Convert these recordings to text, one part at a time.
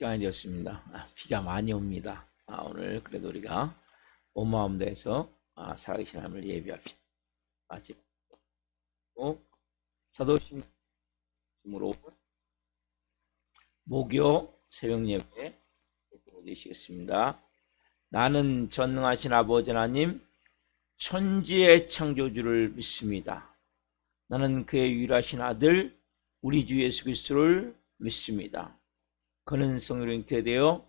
시간이 되었습니다. 비가 많이 옵니다. 오늘 그래도 우리가 온 마음 다해서 살아계신 하나님을 예배합시다. 사도신심으로 목요 새벽 예배 드리시겠습니다. 나는 전능하신 아버지 하나님 천지의 창조주를 믿습니다. 나는 그의 유일하신 아들 우리 주 예수 그리스도를 믿습니다. 그는 성령으로 잉태되어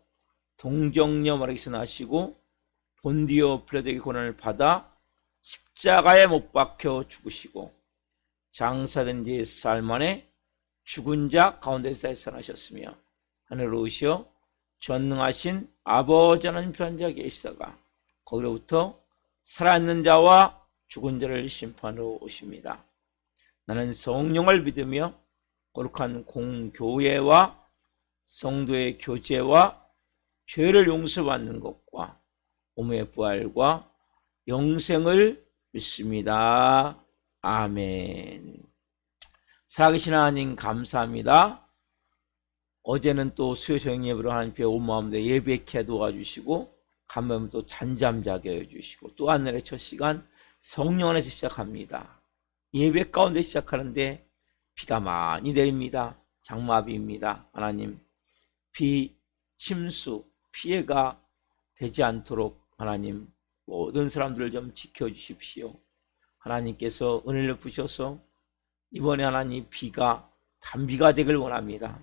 동정녀 마리아에게서 나시고 본디오 빌라도에게 고난을 받아 십자가에 못 박혀 죽으시고 장사된 지 4일 만에 죽은 자 가운데서 살아나셨으며 하늘로 오시어 전능하신 아버지 하나님 편한 자 계시다가 거기로부터 살아있는 자와 죽은 자를 심판하러 오십니다. 나는 성령을 믿으며 거룩한 공교회와 성도의 교제와 죄를 용서받는 것과 몸의 부활과 영생을 믿습니다. 아멘. 살아계신 하나님 감사합니다. 어제는 또 수요 저녁 예배로 하나님께 온 마음으로 예배케 도와주시고 간밤에 또 잠잠 자게 해주시고 또 하늘의 첫 시간 성령 안에서 시작합니다. 예배 가운데 시작하는데 비가 많이 내립니다. 장마비입니다. 하나님 비, 침수, 피해가 되지 않도록 하나님 모든 사람들을 좀 지켜주십시오. 하나님께서 은혜를 부셔서 이번에 하나님 비가 단비가 되길 원합니다.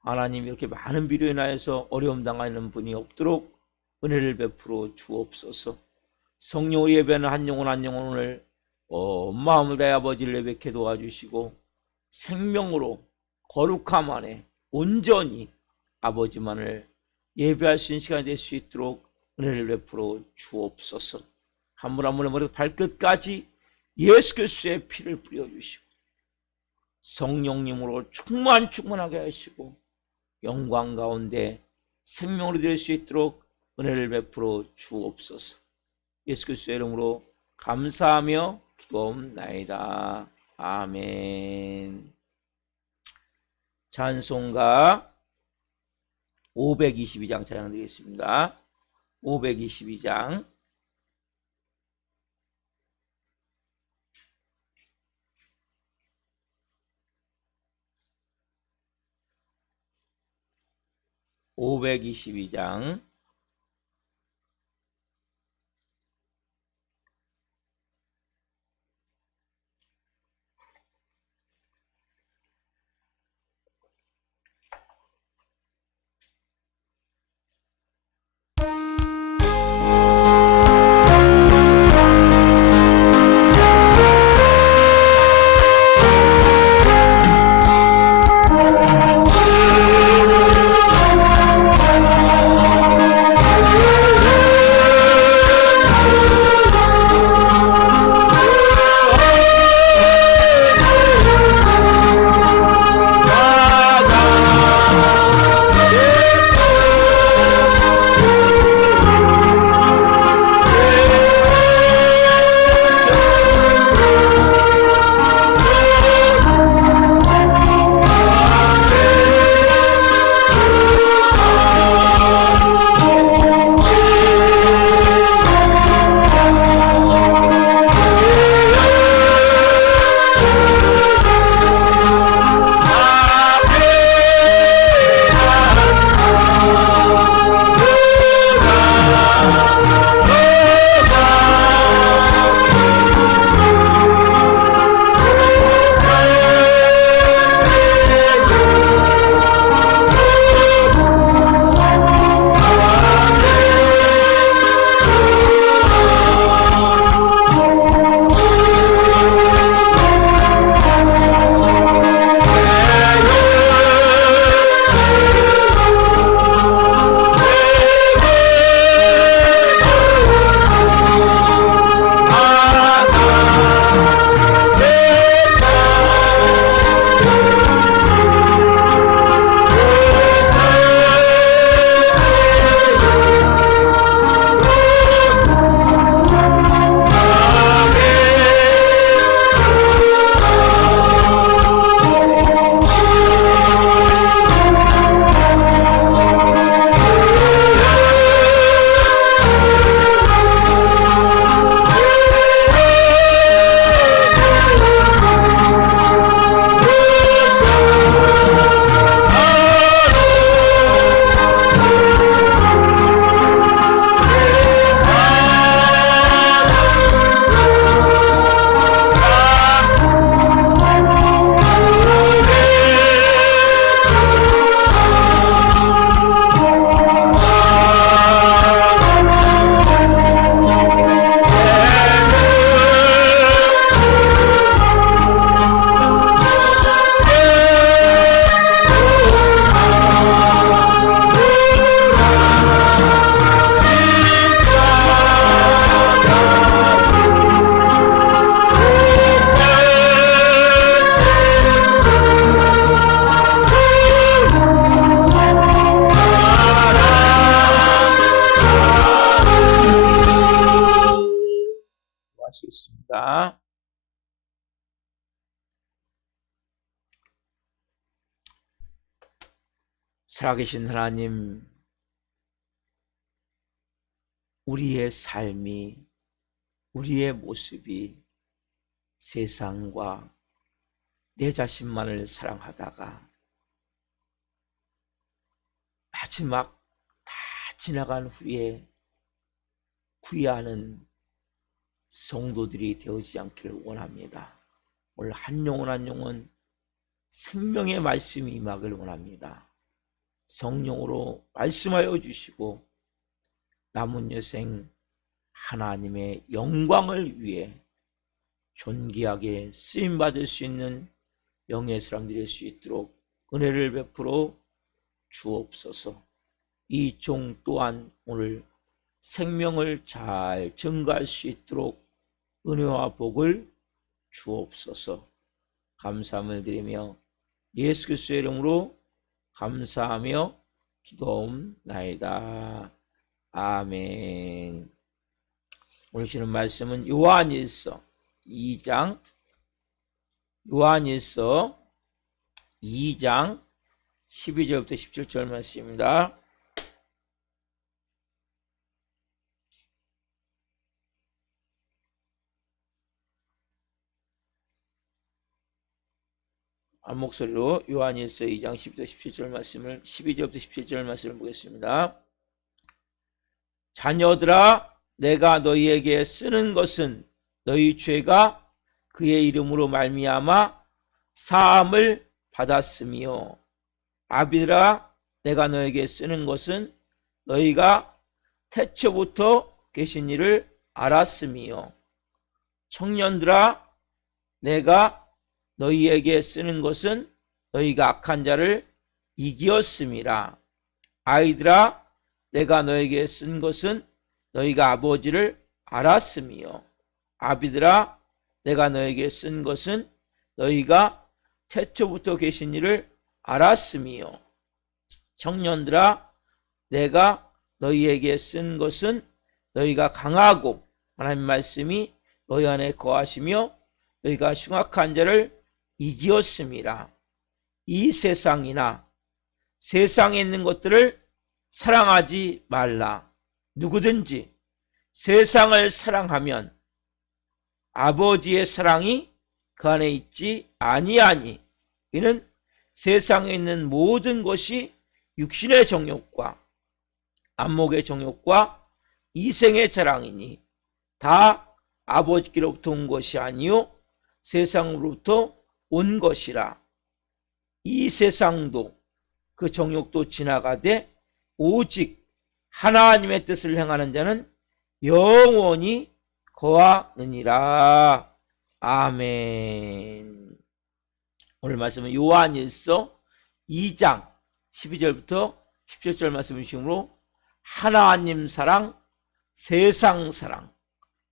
하나님 이렇게 많은 비로 인하여서 어려움 당하는 분이 없도록 은혜를 베풀어 주옵소서. 성령을 예배하는 한 영혼 한 영혼을 마음을 다해 아버지를 예배케 도와주시고 생명으로 거룩함 안에 온전히 아버지만을 예배할 수 있는 시간이 될 수 있도록 은혜를 베풀어 주옵소서. 한 분 한 분의 머리부터 발끝까지 예수 그리스도의 피를 뿌려주시고 성령님으로 충만하게 하시고 영광 가운데 생명으로 될 수 있도록 은혜를 베풀어 주옵소서. 예수 그리스도의 이름으로 감사하며 기도옵나이다. 아멘. 찬송가 522장 찬양드리겠습니다. 522장 522장 기도하겠습니다. 살아계신 하나님, 우리의 삶이, 우리의 모습이 세상과 내 자신만을 사랑하다가 마지막 다 지나간 후에 후회하는 성도들이 되어지지 않기를 원합니다. 오늘 한 영혼 한 영혼 생명의 말씀이 임하기를 원합니다. 성령으로 말씀하여 주시고 남은 여생 하나님의 영광을 위해 존귀하게 쓰임받을 수 있는 영의 사람들이 될 수 있도록 은혜를 베풀어 주옵소서. 이 종 또한 오늘 생명을 잘 증거할 수 있도록 은혜와 복을 주옵소서. 감사함을 드리며 예수 그리스도의 이름으로 감사하며 기도하옵나이다. 아멘. 오늘 주는 말씀은 요한일서 2장 12절부터 17절 말씀입니다. 한 목소리로 요한일서 2장 12절부터 17절 말씀을 12절부터 17절 말씀을 보겠습니다. 자녀들아, 내가 너희에게 쓰는 것은 너희 죄가 그의 이름으로 말미암아 사함을 받았으며, 아비들아, 내가 너에게 쓰는 것은 너희가 태초부터 계신 이를 알았으며, 청년들아, 내가 너희에게 쓰는 것은 너희가 악한 자를 이기었음이라. 아이들아, 내가 너에게 쓴 것은 너희가 아버지를 알았으며, 아비들아, 내가 너에게 쓴 것은 너희가 태초부터 계신 이를 알았으며, 청년들아, 내가 너희에게 쓴 것은 너희가 강하고 하나님 말씀이 너희 안에 거하시며 너희가 흉악한 자를 이기었음이라. 이 세상이나 세상에 있는 것들을 사랑하지 말라. 누구든지 세상을 사랑하면 아버지의 사랑이 그 안에 있지 아니하니, 이는 세상에 있는 모든 것이 육신의 정욕과 안목의 정욕과 이생의 자랑이니 다 아버지께로부터 온 것이 아니요 세상으로부터 온 것이라. 이 세상도 그 정욕도 지나가되 오직 하나님의 뜻을 행하는 자는 영원히 거하느니라. 아멘. 오늘 말씀은 요한일서 2장 12절부터 17절 말씀 중심으로 하나님 사랑, 세상 사랑,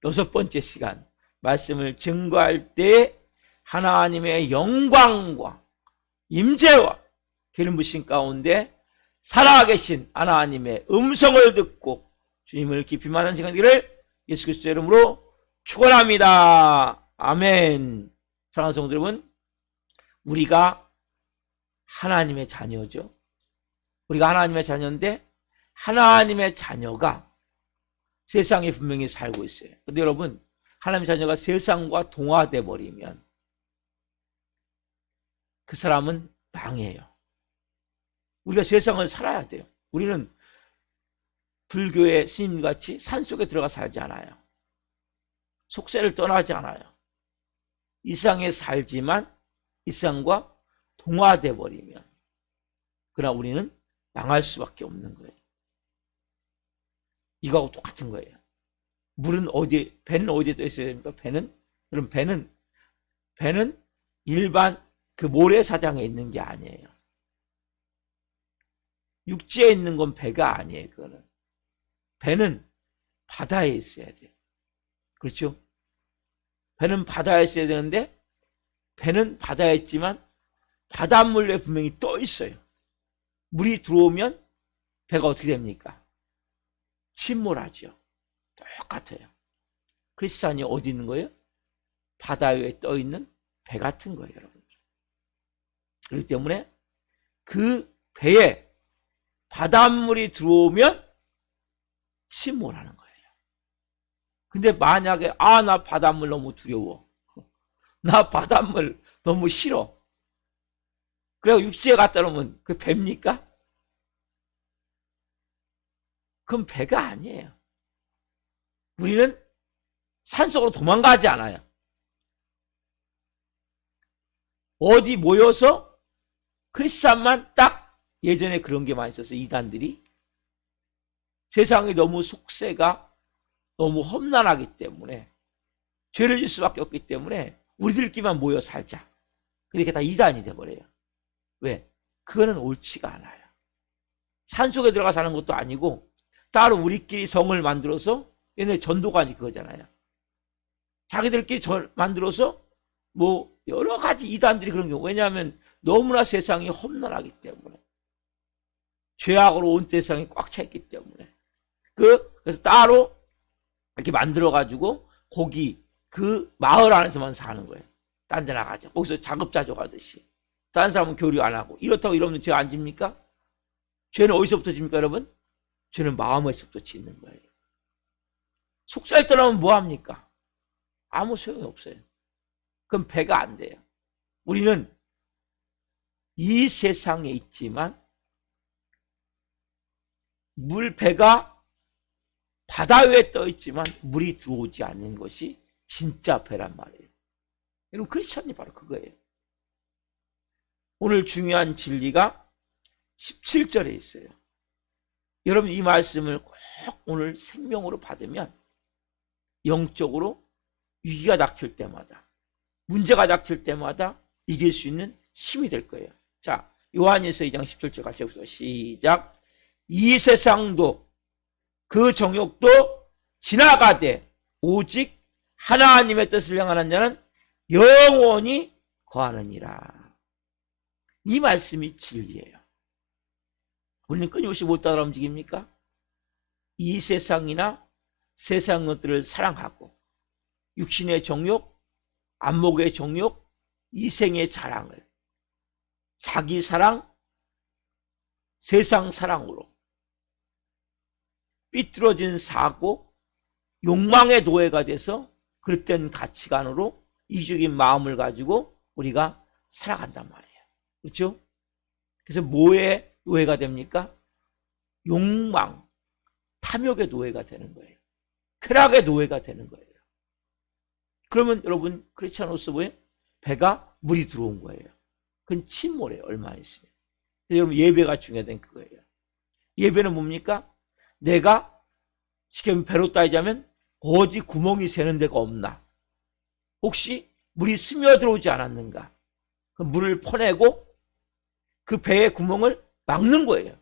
6번째 시간 말씀을 증거할 때 하나님의 영광과 임재와 기름 부으심 가운데 살아계신 하나님의 음성을 듣고 주님을 깊이 만난 시간 되기를 예수 그리스도의 이름으로 축원합니다. 아멘. 사랑하는 성도 여러분, 우리가 하나님의 자녀죠. 우리가 하나님의 자녀인데 하나님의 자녀가 세상에 분명히 살고 있어요. 근데 여러분, 하나님의 자녀가 세상과 동화돼 버리면 그 사람은 망해요. 우리가 세상을 살아야 돼요. 우리는 불교의 스님같이 산속에 들어가 살지 않아요. 속세를 떠나지 않아요. 이 세상에 살지만 이 세상과 동화돼 버리면, 그러나 우리는 망할 수밖에 없는 거예요. 이거하고 똑같은 거예요. 물은 어디, 배는 어디에 떠 있어야 됩니까? 그럼 배는 일반 그 모래사장에 있는 게 아니에요. 육지에 있는 건 배가 아니에요. 그거는. 배는 바다에 있어야 돼요. 그렇죠? 배는 바다에 있어야 되는데 배는 바다에 있지만 바닷물에 분명히 떠 있어요. 물이 들어오면 배가 어떻게 됩니까? 침몰하죠. 똑같아요. 크리스찬이 어디 있는 거예요? 바다 위에 떠 있는 배 같은 거예요, 여러분. 그렇기 때문에 그 배에 바닷물이 들어오면 침몰하는 거예요. 근데 만약에 나 바닷물 너무 두려워, 나 바닷물 너무 싫어, 그리고 육지에 갔다 오면 그 배입니까? 그건 배가 아니에요. 우리는 산속으로 도망가지 않아요. 어디 모여서 크리스찬만 딱, 예전에 그런 게 많이 있었어요. 이단들이 세상이 너무 속세가 너무 험난하기 때문에, 죄를 질 수밖에 없기 때문에 우리들끼리만 모여 살자, 이렇게 다 이단이 돼버려요. 왜? 그거는 옳지가 않아요. 산속에 들어가 사는 것도 아니고 따로 우리끼리 성을 만들어서, 얘네 전도관이 그거잖아요. 자기들끼리 만들어서 뭐 여러 가지 이단들이 그런 경우. 왜냐하면 너무나 세상이 험난하기 때문에, 죄악으로 온 세상이 꽉 차 있기 때문에. 그래서 따로 이렇게 만들어 가지고 거기 그 마을 안에서만 사는 거예요. 딴 데 나가죠. 거기서 자급자족 하듯이. 다른 사람은 교류 안 하고. 이렇다고 이러면 죄 안 집니까? 죄는 어디서부터 집니까, 여러분? 죄는 마음에서부터 짓는 거예요. 속살 떠나면 뭐합니까? 아무 소용이 없어요. 그럼 배가 안 돼요. 우리는 이 세상에 있지만 배가 바다 위에 떠 있지만 물이 들어오지 않는 것이 진짜 배란 말이에요. 여러분, 크리스찬이 바로 그거예요. 오늘 중요한 진리가 17절에 있어요. 여러분, 이 말씀을 꼭 오늘 생명으로 받으면 영적으로 위기가 닥칠 때마다, 문제가 닥칠 때마다 이길 수 있는 힘이 될 거예요. 자, 요한일서 2장 17절 같이 해보세요. 시작. 이 세상도 그 정욕도 지나가되 오직 하나님의 뜻을 행하는 자는 영원히 거하느니라. 이 말씀이 진리예요. 우리는 끊임없이 못 따라 움직입니까? 이 세상이나 세상 것들을 사랑하고 육신의 정욕, 안목의 정욕, 이생의 자랑을 자기 사랑, 세상 사랑으로 삐뚤어진 사고, 욕망의 노예가 돼서 그릇된 가치관으로 이중인 마음을 가지고 우리가 살아간단 말이에요. 그렇죠? 그래서 뭐의 노예가 됩니까? 욕망, 탐욕의 노예가 되는 거예요. 쾌락의 노예가 되는 거예요. 그러면 여러분, 크리스찬으로서 뭐예요? 배가 물이 들어온 거예요. 그건 침몰이에요. 얼마 있으면. 여러분, 예배가 중요하다는 그거예요. 예배는 뭡니까? 내가 지금 배로 따지자면 어디 구멍이 새는 데가 없나? 혹시 물이 스며들어오지 않았는가? 그 물을 퍼내고 그 배의 구멍을 막는 거예요.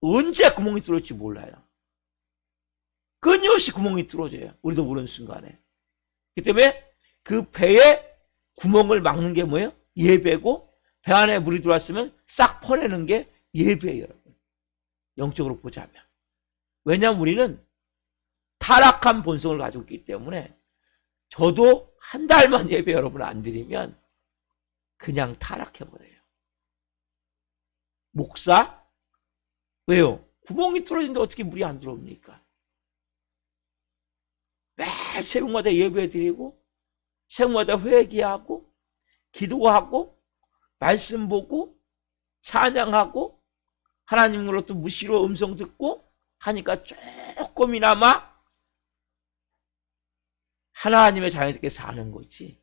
언제 구멍이 뚫을지 몰라요. 끊임없이 구멍이 뚫어져요. 우리도 모르는 순간에. 그렇기 때문에 그 배에 구멍을 막는 게 뭐예요? 예배고, 배 안에 물이 들어왔으면 싹 퍼내는 게 예배예요, 여러분. 영적으로 보자면. 왜냐하면 우리는 타락한 본성을 가지고 있기 때문에, 저도 한 달만 예배 여러분 안 드리면 그냥 타락해버려요. 목사? 왜요? 구멍이 뚫어진데 어떻게 물이 안 들어옵니까? 매일 새벽마다 예배 드리고, 새벽마다 회개하고, 기도하고, 말씀 보고, 찬양하고, 하나님으로부터 무시로 음성 듣고 하니까 조금이나마 하나님의 자녀들께 사는 거지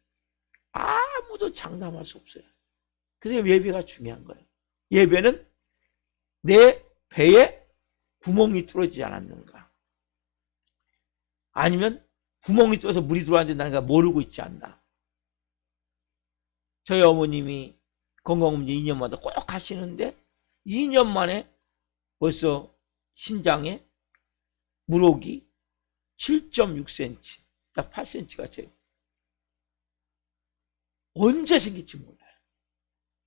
아무도 장담할 수 없어요. 그래서 예배가 중요한 거예요. 예배는 내 배에 구멍이 뚫어지지 않았는가, 아니면 구멍이 뚫어서 물이 들어왔는데 내가 모르고 있지 않나. 저희 어머님이 건강검진 2년마다 꼭 하시는데 2년 만에 벌써 신장에 물혹이 7.6cm, 약 8cm가 돼요. 언제 생길지 몰라요.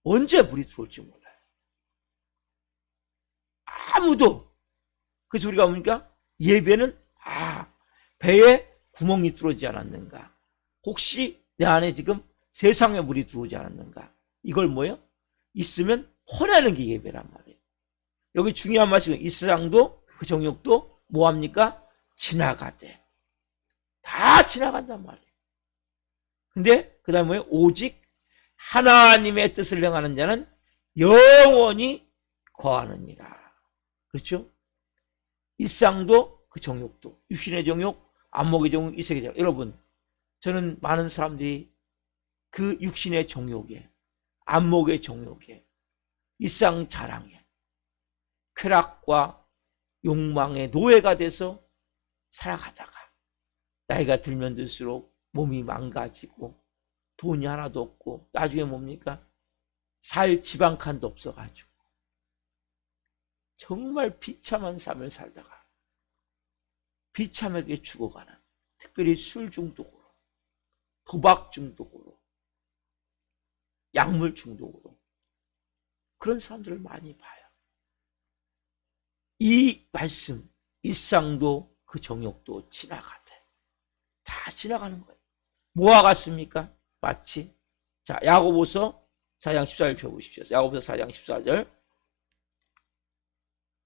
언제 물이 들어올지 몰라요. 아무도. 그래서 우리가 뭡니까? 예배는 배에 구멍이 뚫어지지 않았는가, 혹시 내 안에 지금 세상의 물이 들어오지 않았는가? 이걸 뭐예요? 있으면 혼내는 게 예배란 말이에요. 여기 중요한 말씀은 이 세상도 그 정욕도 뭐합니까? 지나가대. 다 지나간단 말이에요. 근데 그 다음에 뭐예요? 오직 하나님의 뜻을 행하는 자는 영원히 거하느니라. 그렇죠? 이 세상도 그 정욕도, 육신의 정욕, 안목의 정욕, 이색의 정욕. 여러분, 저는 많은 사람들이 그 육신의 정욕에, 안목의 정욕에, 일상 자랑에, 쾌락과 욕망의 노예가 돼서 살아가다가 나이가 들면 들수록 몸이 망가지고 돈이 하나도 없고 나중에 뭡니까? 살 지방칸도 없어가지고 정말 비참한 삶을 살다가 비참하게 죽어가는, 특별히 술 중독으로, 도박 중독으로, 약물 중독으로 그런 사람들을 많이 봐요. 이 말씀, 일상도 그 정욕도 지나가대. 다 지나가는 거예요. 뭐와 같습니까? 마치, 자, 야고보서 4장 14절 펴보십시오. 야고보서 4장 14절.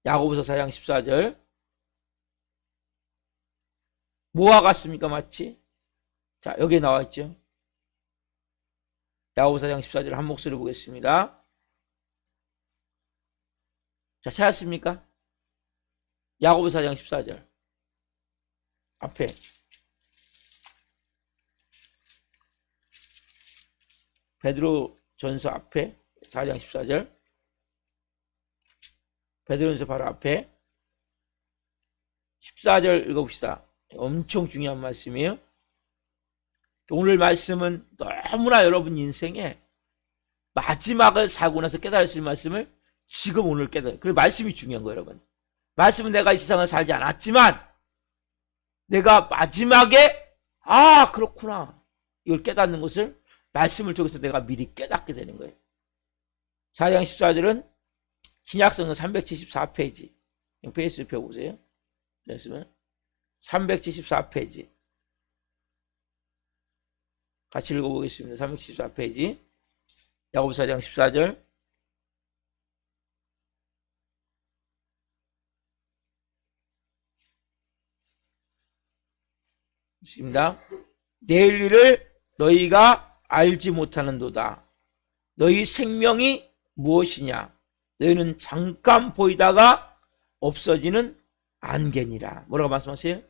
야고보서 4장 14절. 뭐와 같습니까? 마치, 자, 여기에 나와 있죠. 야고보서 4장 14절 한 목소리 보겠습니다. 자, 찾았습니까? 야고보서 4장 14절 앞에 베드로전서 앞에 4장 14절, 베드로전서 바로 앞에 14절 읽어봅시다. 엄청 중요한 말씀이에요. 오늘 말씀은 너무나 여러분 인생에 마지막을 살고 나서 깨달으실 말씀을 지금 오늘 깨달아요. 그리고 말씀이 중요한 거예요, 여러분. 말씀은 내가 이 세상을 살지 않았지만 내가 마지막에 그렇구나, 이걸 깨닫는 것을 말씀을 통해서 내가 미리 깨닫게 되는 거예요. 4장 14절은 신약성경 374페이지 페이스 펴보세요. 374페이지 같이 읽어보겠습니다. 374페이지 야고보서 4장 14절. 있습니다. 내일 일을 너희가 알지 못하는도다. 너희 생명이 무엇이냐? 너희는 잠깐 보이다가 없어지는 안개니라. 뭐라고 말씀하세요?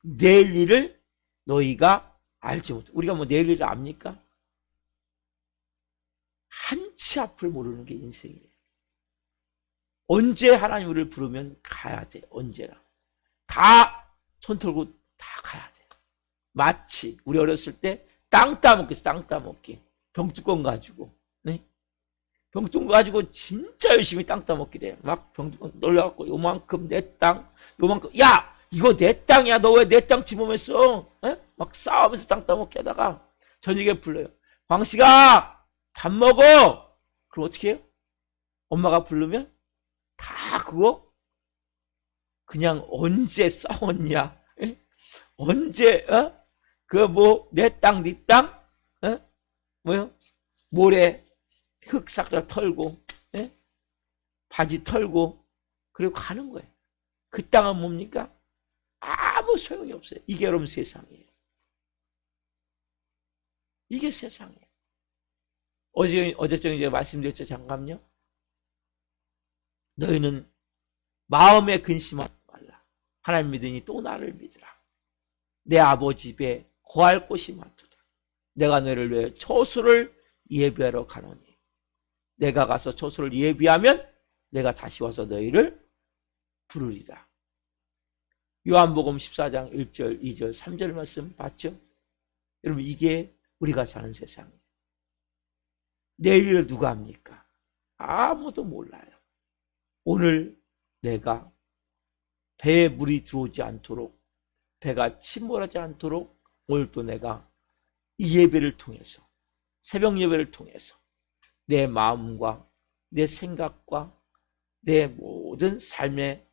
내일 일을 너희가 알지 못해. 우리가 뭐 내일 일을 압니까? 한치 앞을 모르는 게 인생이에요. 언제 하나님 우리를 부르면 가야 돼. 언제나. 다 손 털고 다 가야 돼. 마치 우리 어렸을 때 땅 따먹기, 땅 따먹기. 병뚜껑 가지고. 네? 병뚜껑 가지고 진짜 열심히 땅 따먹기래. 막 병뚜껑 놀려갖고 요만큼 내 땅, 요만큼. 야! 이거 내 땅이야. 너 왜 내 땅 집어먹었어? 막 싸우면서 땅 따먹기 하다가 저녁에 불러요. 광식아! 밥 먹어! 그럼 어떻게 해요? 엄마가 부르면 다 그거 그냥 언제 싸웠냐? 언제 그 뭐 내 땅 네 땅 뭐요? 모래 흙 싹다 털고 바지 털고 그리고 가는 거예요. 그 땅은 뭡니까? 아무 소용이 없어요. 이게 여러분 세상이에요. 이게 세상이에요. 어제쯤 이제 말씀드렸죠. 잠깐요. 너희는 마음에 근심하지 말라. 하나님 믿으니 또 나를 믿으라. 내 아버지 집에 거할 곳이 많도다. 내가 너희를 위해 처소를 예비하러 가노니 내가 가서 처소를 예비하면 내가 다시 와서 너희를 부르리라. 요한복음 14장 1절, 2절, 3절 말씀 봤죠? 여러분, 이게 우리가 사는 세상이에요. 내일을 누가 합니까? 아무도 몰라요. 오늘 내가 배에 물이 들어오지 않도록, 배가 침몰하지 않도록 오늘도 내가 이 예배를 통해서, 새벽 예배를 통해서 내 마음과 내 생각과 내 모든 삶의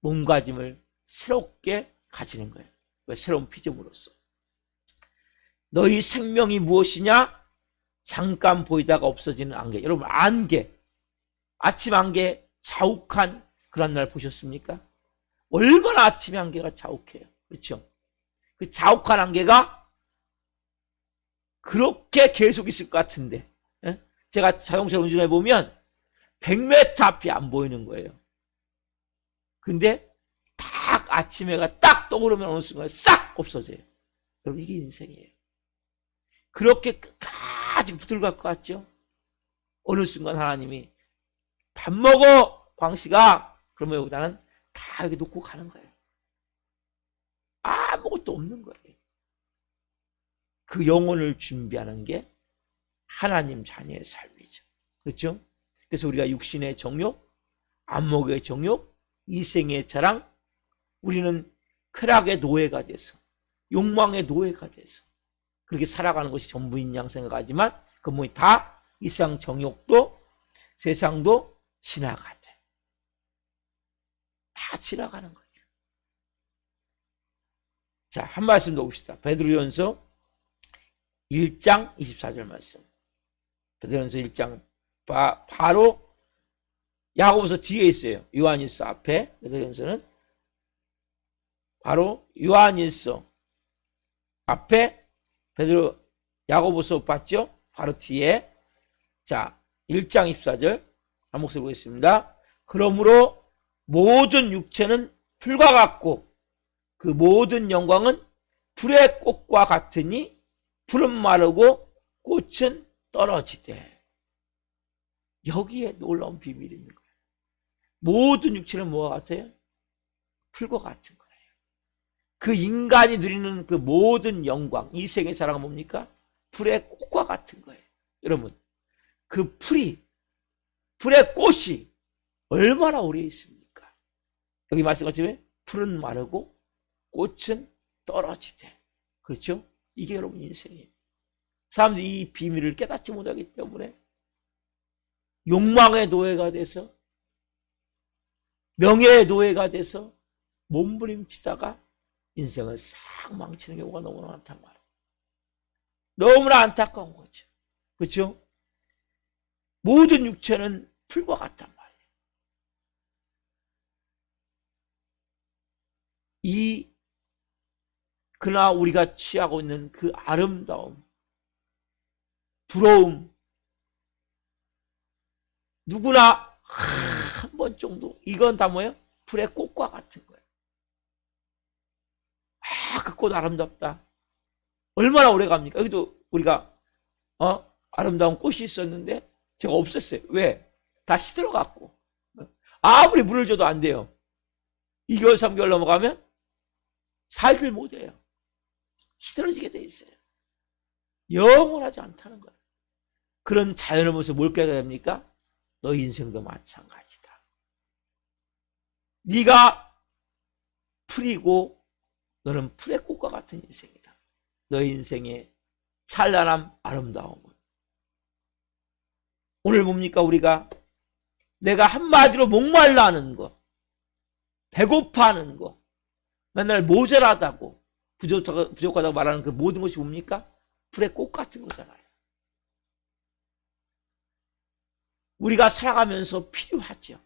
몸가짐을 새롭게 가지는 거예요. 새로운 피조물로서. 너희 생명이 무엇이냐? 잠깐 보이다가 없어지는 안개. 여러분, 안개, 아침 안개 자욱한 그런 날 보셨습니까? 얼마나 아침에 안개가 자욱해요. 그렇죠? 그 자욱한 안개가 그렇게 계속 있을 것 같은데, 예? 제가 자동차 운전해 보면 100m 앞이 안 보이는 거예요. 근데 딱 아침 해가 딱 떠오르면 어느 순간에 싹 없어져요. 여러분, 이게 인생이에요. 그렇게 끝까지 붙들어갈 것 같죠? 어느 순간 하나님이 밥 먹어, 광씨가. 그러면 여기다는 다 여기 놓고 가는 거예요. 아무것도 없는 거예요. 그 영혼을 준비하는 게 하나님 자녀의 삶이죠. 그렇죠? 그래서 우리가 육신의 정욕, 안목의 정욕, 이생의 자랑, 우리는 쾌락의 노예가 돼서, 욕망의 노예가 돼서 그렇게 살아가는 것이 전부인 양 생각하지만 그 뭐니 다 이상 정욕도 세상도 지나가대. 다 지나가는 거예요. 자, 한 말씀 더 봅시다. 베드로전서 1장 24절 말씀. 베드로전서 1장 바로 야고보서 뒤에 있어요. 요한일서 앞에. 베드로전서는 바로 요한일서 앞에 베드로 야고보서 봤죠? 바로 뒤에. 자, 1장 24절 한 목소리 보겠습니다. 그러므로 모든 육체는 풀과 같고 그 모든 영광은 풀의 꽃과 같으니 풀은 마르고 꽃은 떨어지되. 여기에 놀라운 비밀이 있는 거예요. 모든 육체는 뭐와 같아요? 풀과 같은 거예요. 그 인간이 누리는 그 모든 영광, 이 세계 자랑은 뭡니까? 풀의 꽃과 같은 거예요. 여러분, 그 풀의 꽃이 얼마나 오래 있습니까? 여기 말씀하시면 풀은 마르고 꽃은 떨어지되. 그렇죠? 이게 여러분 인생이에요. 사람들이 이 비밀을 깨닫지 못하기 때문에 욕망의 노예가 돼서, 명예의 노예가 돼서 몸부림치다가 인생을 싹 망치는 경우가 너무나 많단 말이에요. 너무나 안타까운 거죠. 그렇죠? 모든 육체는 풀과 같단 말이에요. 그러나 우리가 취하고 있는 그 아름다움, 부러움, 누구나 한 번 정도, 이건 다 뭐예요? 풀의 꽃과 같은 거예요. 그 꽃 아름답다. 얼마나 오래 갑니까? 여기도 우리가 아름다운 꽃이 있었는데 제가 없앴어요. 왜? 다 시들어갖고. 아무리 물을 줘도 안 돼요. 2개월, 3개월 넘어가면 살길 못해요. 시들어지게 돼 있어요. 영원하지 않다는 거예요. 그런 자연을 보면서 뭘 깨달아야 됩니까? 너 인생도 마찬가지다. 네가 풀이고 너는 풀의 꽃과 같은 인생이다. 너의 인생의 찬란함, 아름다움은. 오늘 뭡니까? 우리가 내가 한마디로 목말라하는 거, 배고파하는 거, 맨날 모자라다고 부족하다고 말하는 그 모든 것이 뭡니까? 풀의 꽃 같은 거잖아요. 우리가 살아가면서 필요하죠.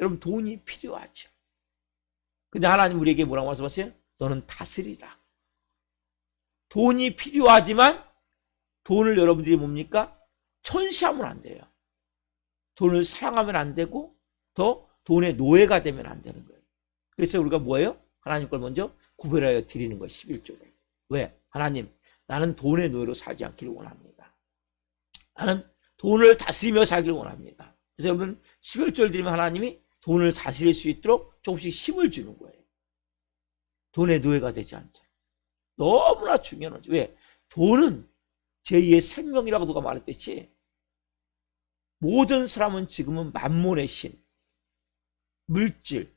여러분, 돈이 필요하죠. 근데 하나님 우리에게 뭐라고 말씀하세요? 너는 다스리라. 돈이 필요하지만 돈을 여러분들이 뭡니까? 천시하면 안 돼요. 돈을 사랑하면 안 되고 더 돈의 노예가 되면 안 되는 거예요. 그래서 우리가 뭐예요? 하나님 걸 먼저 구별하여 드리는 거예요. 11조를. 왜? 하나님, 나는 돈의 노예로 살지 않기를 원합니다. 나는 돈을 다스리며 살기를 원합니다. 그래서 여러분 11조를 드리면 하나님이 돈을 다스릴 수 있도록 조금씩 힘을 주는 거예요. 돈의 노예가 되지 않죠. 너무나 중요한 거죠. 왜? 돈은 제2의 생명이라고 누가 말했듯이 모든 사람은 지금은 만몬의 신, 물질,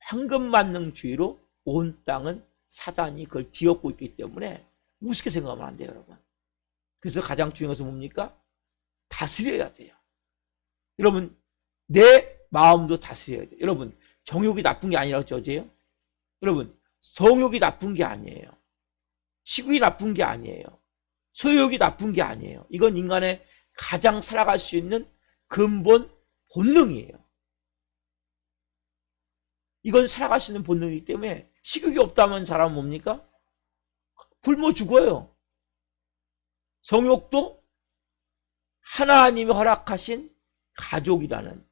황금만능주의로 온 땅은 사단이 그걸 뒤엎고 있기 때문에 우습게 생각하면 안 돼요, 여러분. 그래서 가장 중요한 것은 뭡니까? 다스려야 돼요. 여러분, 내 마음도 다스려야 돼요. 여러분, 정욕이 나쁜 게 아니라고 했죠, 어제요? 여러분, 성욕이 나쁜 게 아니에요. 식욕이 나쁜 게 아니에요. 소유욕이 나쁜 게 아니에요. 이건 인간의 가장 살아갈 수 있는 근본 본능이에요. 이건 살아갈 수 있는 본능이기 때문에 식욕이 없다면 사람은 뭡니까? 굶어 죽어요. 성욕도 하나님이 허락하신 가족이라는,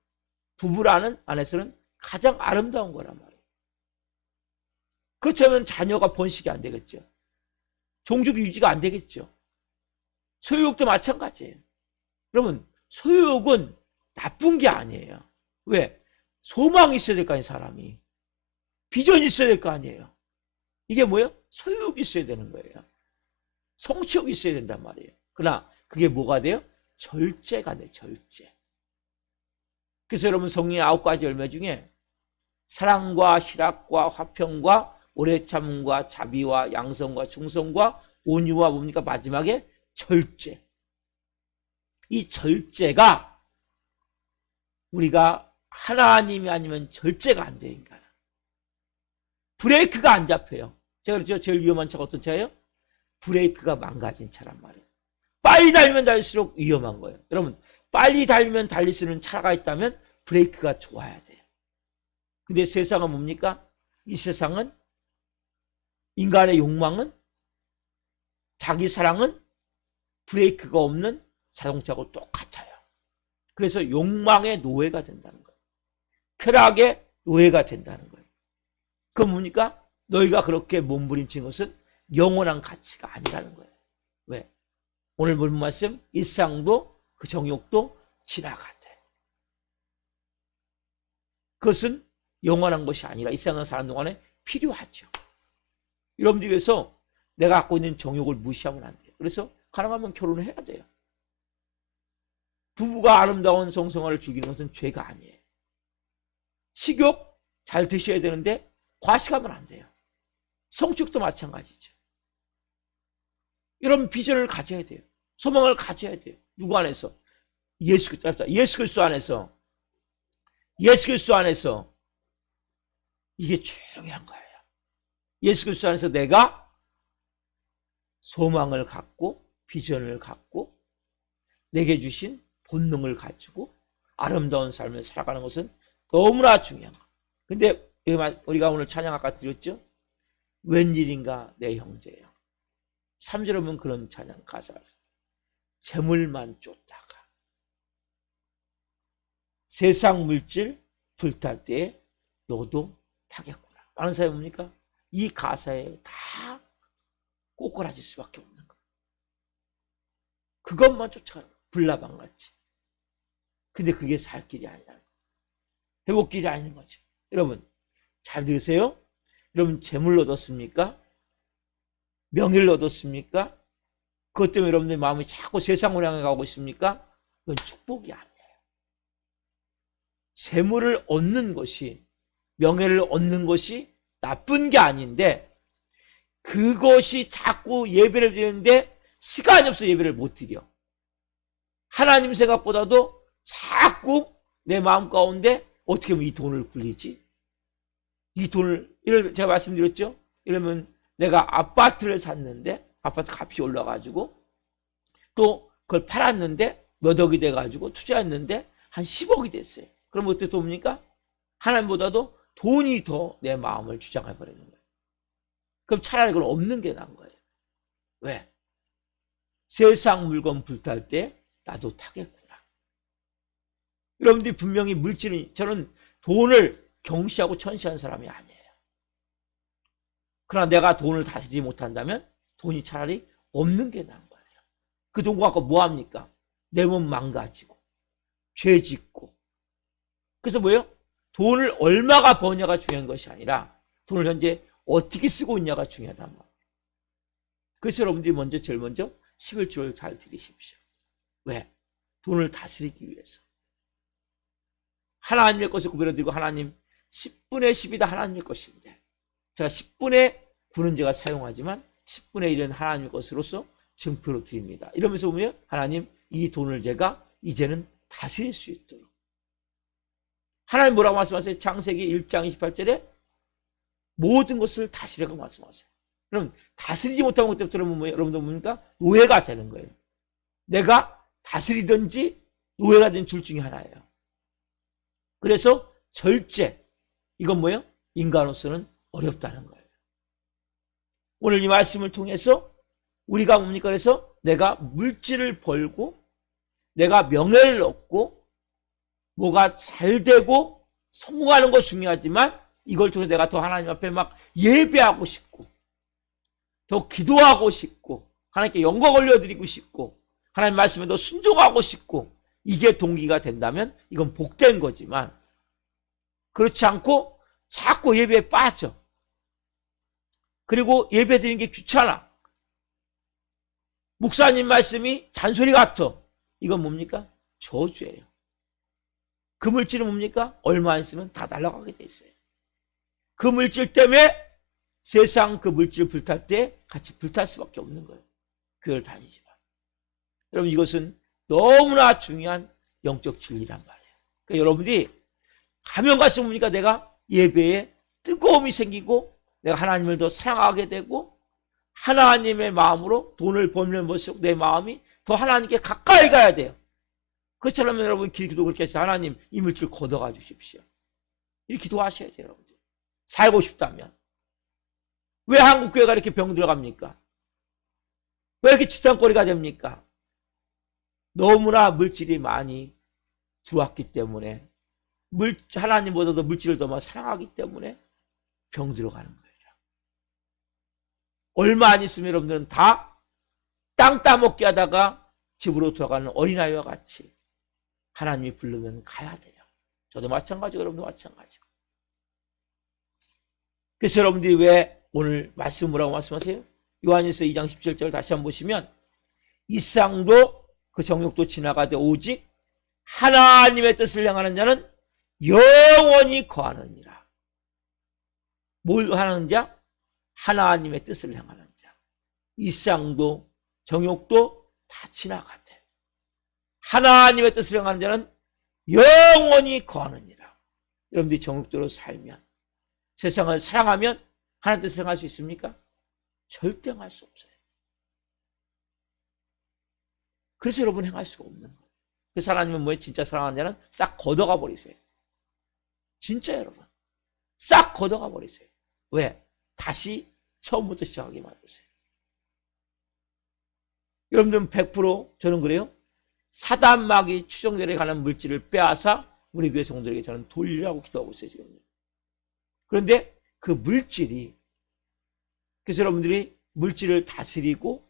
부부라는 안에서는 가장 아름다운 거란 말이에요. 그렇다면 자녀가 번식이 안 되겠죠. 종족이 유지가 안 되겠죠. 소유욕도 마찬가지예요. 여러분, 소유욕은 나쁜 게 아니에요. 왜? 소망이 있어야 될 거 아니에요, 사람이. 비전이 있어야 될 거 아니에요. 이게 뭐예요? 소유욕이 있어야 되는 거예요. 성취욕이 있어야 된단 말이에요. 그러나 그게 뭐가 돼요? 절제가 돼요, 절제. 그래서 여러분, 성령의 9가지 열매 중에 사랑과 희락과 화평과 오래 참음과 자비와 양성과 충성과 온유와 뭡니까? 마지막에 절제. 이 절제가 우리가 하나님이 아니면 절제가 안 되니까. 브레이크가 안 잡혀요. 제가 그렇죠. 제일 위험한 차가 어떤 차예요? 브레이크가 망가진 차란 말이에요. 빨리 달리면 달릴수록 위험한 거예요. 여러분, 빨리 달리면 달릴 수 있는 차가 있다면 브레이크가 좋아야 돼요. 근데 세상은 뭡니까? 이 세상은, 인간의 욕망은, 자기 사랑은 브레이크가 없는 자동차하고 똑같아요. 그래서 욕망의 노예가 된다는 거예요. 쾌락의 노예가 된다는 거예요. 그건 뭡니까? 너희가 그렇게 몸부림친 것은 영원한 가치가 아니라는 거예요. 왜? 오늘 본 말씀, 일상도 그 정욕도 지나가대. 그것은 영원한 것이 아니라 이 세상을 사는 동안에 필요하죠. 여러분들 위해서 내가 갖고 있는 정욕을 무시하면 안 돼요. 그래서 가능하면 결혼을 해야 돼요. 부부가 아름다운 성생활을 즐기는 것은 죄가 아니에요. 식욕 잘 드셔야 되는데 과식하면 안 돼요. 성적도 마찬가지죠. 이런 비전을 가져야 돼요. 소망을 가져야 돼요. 누구 안에서? 예수 그리스도 안에서. 예수 그리스도 안에서. 이게 중요한 거예요. 예수 그리스도 안에서 내가 소망을 갖고 비전을 갖고 내게 주신 본능을 가지고 아름다운 삶을 살아가는 것은 너무나 중요한 거예요. 근데 우리가 오늘 찬양 아까 드렸죠? 웬일인가 내 형제여. 3절에 보면 그런 찬양 가사가 있어요. 재물만 쫓다가 세상 물질 불탈 때에 너도 타겠구나. 많은 사람이 뭡니까? 이 가사에 다 꼬꾸라질 수밖에 없는 거예요. 그것만 쫓아가는 거예요. 불나방같이. 근데 그게 살 길이 아니라는 거예요. 회복길이 아닌 거죠. 여러분, 잘 들으세요. 여러분, 재물 얻었습니까? 명예를 얻었습니까? 그것 때문에 여러분들 마음이 자꾸 세상으로 향해 가고 있습니까? 그건 축복이 아니에요. 재물을 얻는 것이, 명예를 얻는 것이 나쁜 게 아닌데, 그것이 자꾸 예배를 드리는데 시간이 없어 예배를 못 드려. 하나님 생각보다도 자꾸 내 마음 가운데 어떻게 하면 이 돈을 굴리지? 이 돈을, 제가 말씀드렸죠? 이러면 내가 아파트를 샀는데 아파트 값이 올라가지고 또 그걸 팔았는데 몇 억이 돼가지고 투자했는데 한 10억이 됐어요. 그럼 어떻게 돕니까? 하나님보다도 돈이 더 내 마음을 주장해버리는 거예요. 그럼 차라리 그걸 없는 게 나은 거예요. 왜? 세상 물건 불탈 때 나도 타겠구나. 여러분들이 분명히 물질은, 저는 돈을 경시하고 천시하는 사람이 아니에요. 그러나 내가 돈을 다스리지 못한다면 돈이 차라리 없는 게 나은 거예요. 그 돈 갖고 뭐 합니까? 내 몸 망가지고 죄 짓고. 그래서 뭐예요? 돈을 얼마가 버냐가 중요한 것이 아니라 돈을 현재 어떻게 쓰고 있냐가 중요하단 말이에요. 그래서 여러분들이 제일 먼저 11조를 잘 드리십시오. 왜? 돈을 다스리기 위해서. 하나님의 것을 구별해드리고, 하나님 10분의 10이 다 하나님의 것인데 제가 10분의 9는 제가 사용하지만 10분의 1은 하나님의 것으로서 증표로 드립니다. 이러면서 보면 하나님, 이 돈을 제가 이제는 다스릴 수 있도록. 하나님 뭐라고 말씀하세요? 창세기 1장 28절에 모든 것을 다스리라고 말씀하세요. 그럼 다스리지 못한 것 때부터 여러분들 뭡니까? 노예가 되는 거예요. 내가 다스리든지 노예가 된 줄 중에 하나예요. 그래서 절제, 이건 뭐예요? 인간으로서는 어렵다는 거예요. 오늘 이 말씀을 통해서 우리가 뭡니까? 그래서 내가 물질을 벌고 내가 명예를 얻고 뭐가 잘 되고 성공하는 거 중요하지만 이걸 통해 내가 더 하나님 앞에 막 예배하고 싶고 더 기도하고 싶고 하나님께 영광 올려드리고 싶고 하나님 말씀에 더 순종하고 싶고 이게 동기가 된다면 이건 복된 거지만 그렇지 않고 자꾸 예배에 빠져. 그리고 예배 드리는 게 귀찮아. 목사님 말씀이 잔소리 같아. 이건 뭡니까? 저주예요. 그 물질은 뭡니까? 얼마 안 쓰면 다 날아가게 돼 있어요. 그 물질 때문에 세상 그 물질 불탈 때 같이 불탈 수밖에 없는 거예요. 교회를 다니지만. 여러분 이것은 너무나 중요한 영적 진리란 말이에요. 그러니까 여러분들이 가면 갈수록 뭡니까? 내가 예배에 뜨거움이 생기고 내가 하나님을 더 사랑하게 되고 하나님의 마음으로 돈을 벌면 벌수록 내 마음이 더 하나님께 가까이 가야 돼요. 그렇지 않으면 여러분 기도 그렇게 해서 하나님 이 물질 걷어가 주십시오. 이렇게 기도하셔야 돼요. 여러분들. 살고 싶다면. 왜 한국교회가 이렇게 병 들어갑니까? 왜 이렇게 지탄거리가 됩니까? 너무나 물질이 많이 들어왔기 때문에 하나님보다도 물질을 더 많이 사랑하기 때문에 병 들어가는 거예요. 얼마 안 있으면 여러분들은 다 땅 따먹기 하다가 집으로 돌아가는 어린아이와 같이 하나님이 부르면 가야 돼요. 저도 마찬가지고 여러분도 마찬가지고. 그래서 여러분들이 왜 오늘 말씀 뭐라고 말씀하세요? 요한일서 2장 17절 다시 한번 보시면 이 세상도 그 정욕도 지나가되 오직 하나님의 뜻을 행하는 자는 영원히 거하느니라. 뭘 하는 자? 하나님의 뜻을 행하는 자. 이 세상도 정욕도 다 지나가되 하나님의 뜻을 행하는 자는 영원히 거하느니라. 여러분들이 정욕대로 살면 세상을 사랑하면 하나님 뜻을 행할 수 있습니까? 절대 행할 수 없어요. 그래서 여러분 행할 수가 없는 거예요. 그래서 하나님은 뭐예요? 진짜 사랑하는 자는 싹 걷어가 버리세요. 진짜 여러분. 싹 걷어가 버리세요. 왜? 다시 처음부터 시작하게 만드세요. 여러분들은 100% 저는 그래요. 사단마귀 추종들에 가는 물질을 빼앗아 우리 교회 성도들에게 저는 돌리라고 기도하고 있어요. 지금. 그런데 그 물질이 그래서 여러분들이 물질을 다스리고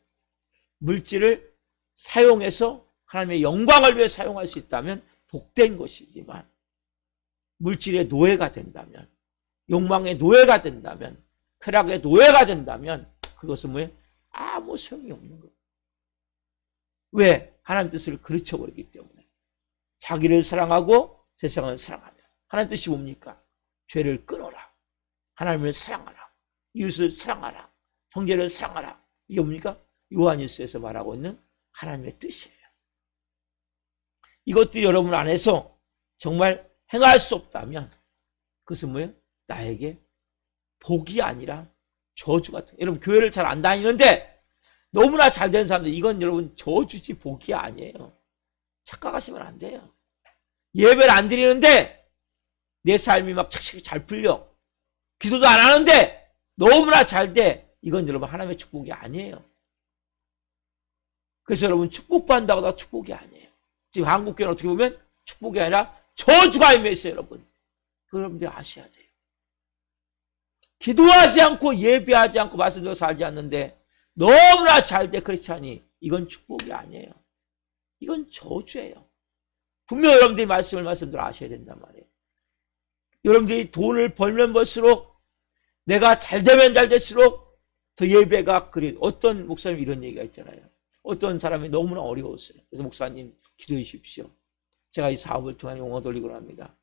물질을 사용해서 하나님의 영광을 위해 사용할 수 있다면 복된 것이지만 물질의 노예가 된다면 욕망의 노예가 된다면 쾌락의 노예가 된다면 그것은 뭐예요? 아무 소용이 없는 거예요. 왜? 하나님 뜻을 그르쳐버리기 때문에 자기를 사랑하고 세상을 사랑하면 하나님 뜻이 뭡니까? 죄를 끊어라. 하나님을 사랑하라. 이웃을 사랑하라. 형제를 사랑하라. 이게 뭡니까? 요한일서에서 말하고 있는 하나님의 뜻이에요. 이것들이 여러분 안에서 정말 행할 수 없다면 그것은 뭐예요? 나에게 복이 아니라 저주 같은. 여러분 교회를 잘 안 다니는데 너무나 잘 되는 사람들 이건 여러분 저주지 복이 아니에요. 착각하시면 안 돼요. 예배를 안 드리는데 내 삶이 막 착착 잘 풀려. 기도도 안 하는데 너무나 잘 돼. 이건 여러분 하나님의 축복이 아니에요. 그래서 여러분 축복받는다고 다 축복이 아니에요. 지금 한국교회는 어떻게 보면 축복이 아니라 저주가 임해 있어요. 여러분. 여러분들이 아셔야 돼요. 기도하지 않고 예배하지 않고 말씀대로 살지 않는데 너무나 잘 돼 크리스찬이 이건 축복이 아니에요. 이건 저주예요. 분명 여러분들이 말씀대로 아셔야 된단 말이에요. 여러분들이 돈을 벌면 벌수록 내가 잘 되면 잘 될수록 더 예배가 그리. 어떤 목사님 이런 얘기가 있잖아요. 어떤 사람이 너무나 어려웠어요. 그래서 목사님 기도해 주십시오. 제가 이 사업을 통해 용어 돌리고 합니다.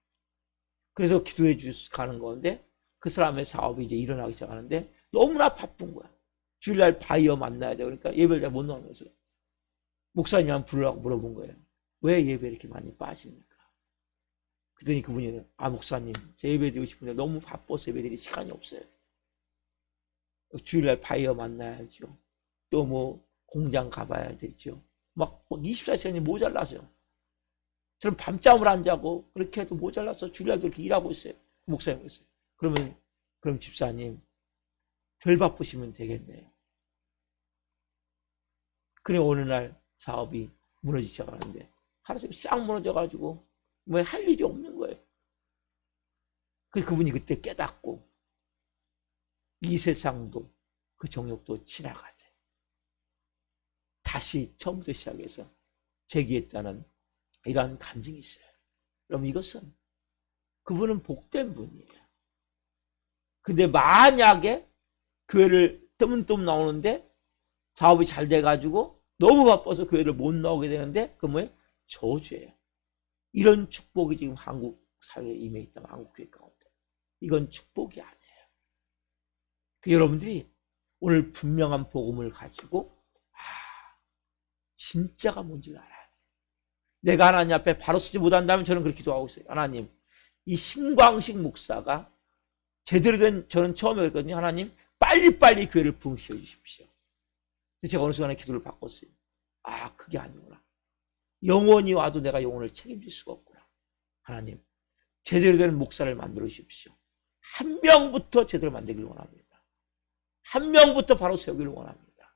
그래서 기도해 가는 건데 그 사람의 사업이 이제 일어나기 시작하는데 너무나 바쁜 거야. 주일날 바이어 만나야 돼. 그러니까 예배를 잘 못 나오면서 목사님 한번 부르라고 물어본 거예요. 왜 예배 이렇게 많이 빠집니까? 그랬더니 그분이 목사님 제 예배 드리고 싶은데 너무 바빠서 예배 드릴 시간이 없어요. 주일날 바이어 만나야죠. 또 뭐 공장 가봐야 되죠. 막 24시간이 모자라서요. 저는 밤잠을 안 자고 그렇게 해도 모자라서 주일날도 이렇게 일하고 있어요. 목사님 있어요. 그럼 집사님 덜 바쁘시면 되겠네요. 그래 어느 날 사업이 무너지기 시작하는데 하루씩 싹 무너져가지고 뭐 할 일이 없는 거예요. 그분이 그때 깨닫고 이 세상도 그 정욕도 지나가자. 다시 처음부터 시작해서 재기했다는 이러한 간증이 있어요. 그럼 이것은 그분은 복된 분이에요. 근데 만약에 교회를 뜨문뜨문 나오는데 사업이 잘 돼가지고 너무 바빠서 교회를 못 나오게 되는데 그 뭐예요? 저주예요. 이런 축복이 지금 한국 사회에 임해 있다면 한국 교회 가운데 이건 축복이 아니에요. 여러분들이 오늘 분명한 복음을 가지고 진짜가 뭔지 알아요. 내가 하나님 앞에 바로 서지 못한다면 저는 그렇게 기도하고 있어요. 하나님, 이 신광식 목사가 제대로 된, 저는 처음에 그랬거든요. 하나님, 빨리빨리 교회를 부흥시켜 주십시오. 제가 어느 순간에 기도를 바꿨어요. 그게 아니구나. 영원히 와도 내가 영혼을 책임질 수가 없구나. 하나님, 제대로 된 목사를 만들어 주십시오. 한 명부터 제대로 만들기를 원합니다. 한 명부터 바로 세우기를 원합니다.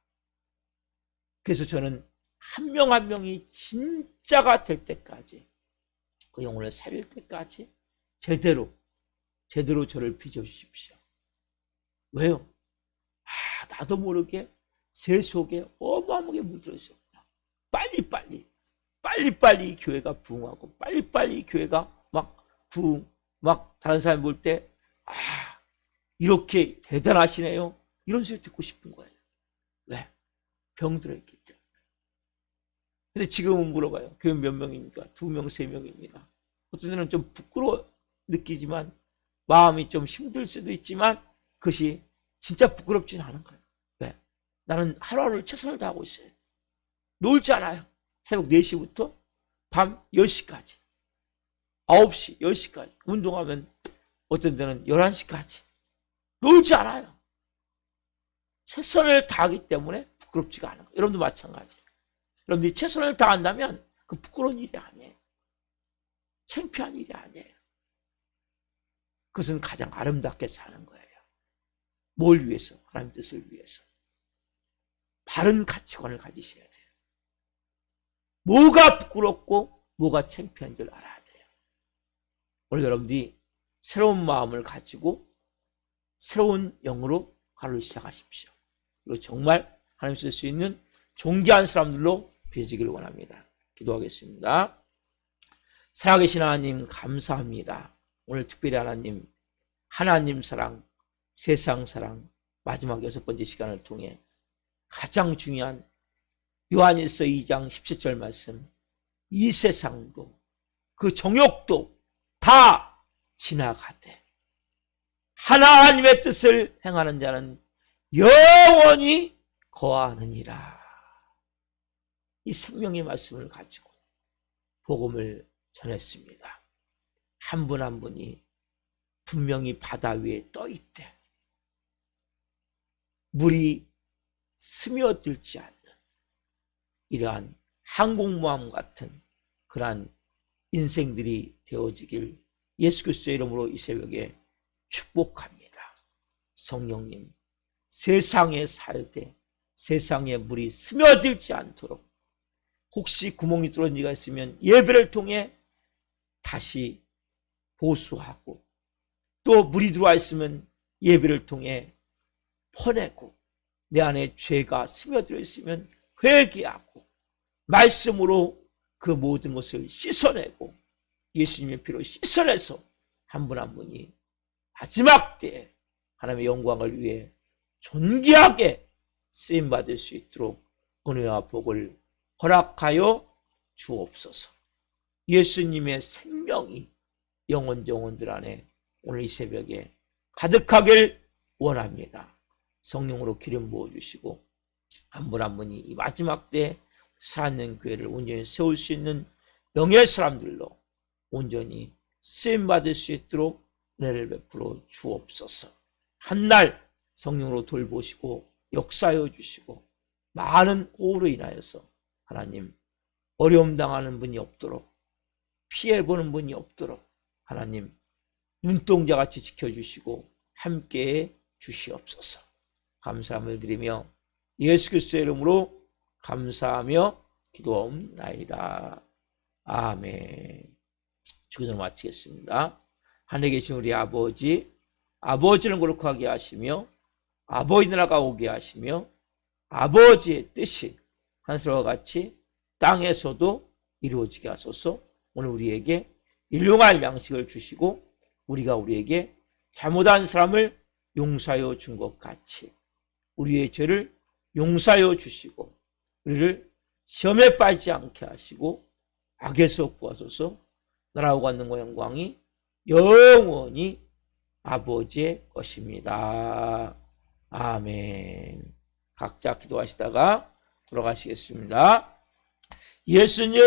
그래서 저는 한 명 한 명이 진짜가 될 때까지, 그 영혼을 살릴 때까지 제대로 저를 빚어주십시오. 왜요? 나도 모르게 제 속에 어마어마하게 물들어있었구나. 빨리빨리 교회가 부흥하고 빨리빨리 교회가 막 다른 사람이 볼 때 이렇게 대단하시네요. 이런 소리 듣고 싶은 거예요. 왜? 병들어있기 때문에. 근데 지금은 물어봐요. 교회 몇 명입니까? 2명, 3명입니다. 어떤 때는 좀 부끄러워 느끼지만 마음이 좀 힘들 수도 있지만 그것이 진짜 부끄럽지는 않은 거예요. 왜? 나는 하루하루 최선을 다하고 있어요. 놀지 않아요. 새벽 4시부터 밤 10시까지 9시, 10시까지 운동하면 어떤 데는 11시까지 놀지 않아요. 최선을 다하기 때문에 부끄럽지가 않은 거예요. 여러분도 마찬가지예요. 여러분들이 최선을 다한다면 그 부끄러운 일이 아니에요. 창피한 일이 아니에요. 그것은 가장 아름답게 사는 거예요. 뭘 위해서? 하나님 뜻을 위해서. 바른 가치관을 가지셔야 돼요. 뭐가 부끄럽고 뭐가 창피한 줄 알아야 돼요. 오늘 여러분들이 새로운 마음을 가지고 새로운 영으로 하루를 시작하십시오. 그리고 정말 하나님 쓸 수 있는 존귀한 사람들로 빚어지기를 원합니다. 기도하겠습니다. 살아계신 하나님 감사합니다. 오늘 특별히 하나님 사랑, 세상 사랑, 마지막 6번째 시간을 통해 가장 중요한 요한일서 2장 17절 말씀, 이 세상도 그 정욕도 다 지나가되 하나님의 뜻을 행하는 자는 영원히 거하느니라. 이 생명의 말씀을 가지고 복음을 전했습니다. 한 분 한 분이 분명히 바다 위에 떠 있대. 물이 스며들지 않는 이러한 항공모함 같은 그러한 인생들이 되어지길 예수 그리스도의 이름으로 이 새벽에 축복합니다. 성령님, 세상에 살 때 세상에 물이 스며들지 않도록 혹시 구멍이 뚫어진 데가 있으면 예배를 통해 다시 보수하고 또 물이 들어와 있으면 예배를 통해 퍼내고 내 안에 죄가 스며들어 있으면 회개하고 말씀으로 그 모든 것을 씻어내고 예수님의 피로 씻어내서 한 분 한 분이 마지막 때에 하나님의 영광을 위해 존귀하게 쓰임받을 수 있도록 은혜와 복을 허락하여 주옵소서. 예수님의 생명이 영혼들 안에 오늘 이 새벽에 가득하길 원합니다. 성령으로 기름 부어주시고 한 분 한 분이 이 마지막 때 살아있는 교회를 온전히 세울 수 있는 영의 사람들로 온전히 쓰임받을 수 있도록 은혜를 베풀어 주옵소서. 한날 성령으로 돌보시고 역사하여 주시고 많은 호우로 인하여서 하나님 어려움 당하는 분이 없도록 피해보는 분이 없도록 하나님 눈동자같이 지켜주시고 함께해 주시옵소서. 감사함을 드리며 예수 그리스도의 이름으로 감사하며 기도하옵나이다. 아멘. 주기도를 마치겠습니다. 하늘에 계신 우리 아버지, 아버지를 거룩하게 하시며 아버지 나라가 오게 하시며 아버지의 뜻이 하늘과 같이 땅에서도 이루어지게 하소서. 오늘 우리에게 일용할 양식을 주시고 우리가 우리에게 잘못한 사람을 용서하여 준 것 같이 우리의 죄를 용서하여 주시고 우리를 시험에 빠지지 않게 하시고 악에서 구하소서. 나라와 권능과 영광이 영원히 아버지의 것입니다. 아멘. 각자 기도하시다가 돌아가시겠습니다. 예수님